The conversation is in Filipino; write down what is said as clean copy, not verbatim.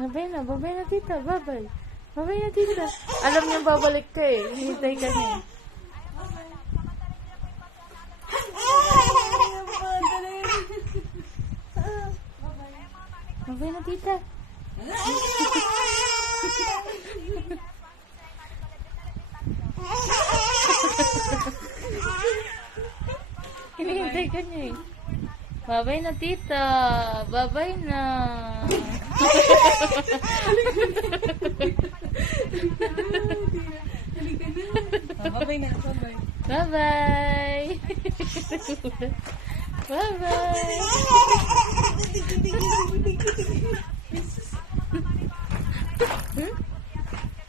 Babay na tita, babay. Babay na tita. Alam niya babalik ka eh. Hinintay ka niya. Babay na tita. Hinihintay ka niya eh. Babay na tita. Babay na. Babay na, babay. Bye-bye. Bye-bye.